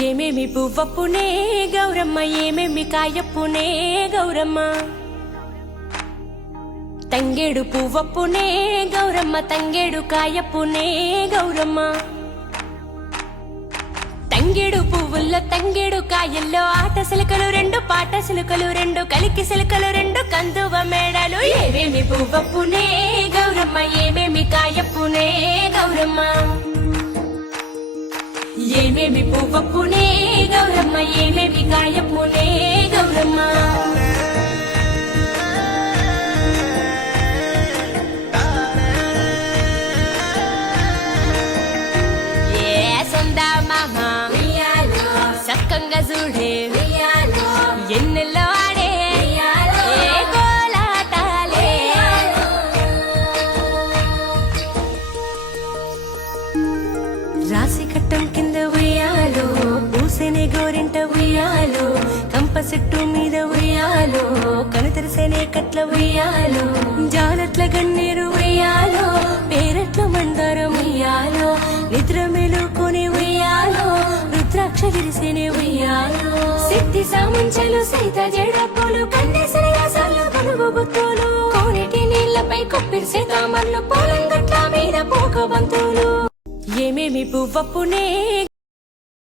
ఏమేమి పువ్వప్పునే గౌరమ్మ, ఏమేమి కాయప్పునే గౌరమ్మ. తంగేడు పువ్వప్పునే గౌరమ్మ, తంగేడు కాయప్పునే గౌరమ్మ. తంగేడు పువ్వుల్లో తంగేడు కాయల్లో ఆట సిలుకలు రెండు, పాట సిలుకలు రెండు, కలికి సిలుకలు రెండు, కందువ మేడలు. ఏమేమి పువ్వప్పునే గౌరమ్మ, ఏమేమి కాయప్పునే గౌరమ్మ. ఏమేమి పువ్వప్పునే గౌరమ్మ, ఏమేమి కాయప్పునే గౌరమ్మ. సక్కంగా చూడే ఎన్నెల్లో ఆడే కోలాటాలే. రాసి కట్టం కింద ఉయ్యాలో, పూసెనే గోరింట ఉయ్యాలో, కంప చెట్టు మీద ఉయ్యాలో, కనుతెరిసేనే కట్ల ఉయ్యాలో, జాలట్ల గన్నేరు ఉయ్యాలో, పేరట్ల మందారం ఉయ్యాలో, నిద్ర మెలుకొని ఉయ్యాలో, రుద్రాక్ష విరిసేనే ఉయ్యాలో, సిద్ధి సామంచలు సీత జడప్పులు, కన్నేసరయాసాలు కనుగు గుత్తులు, కోనేటి నీళ్లపై కొప్పిరిసే తామర్లు, పొలం గట్ల మీద పోక బంతులు. ఏమేమి పువ్వప్పునే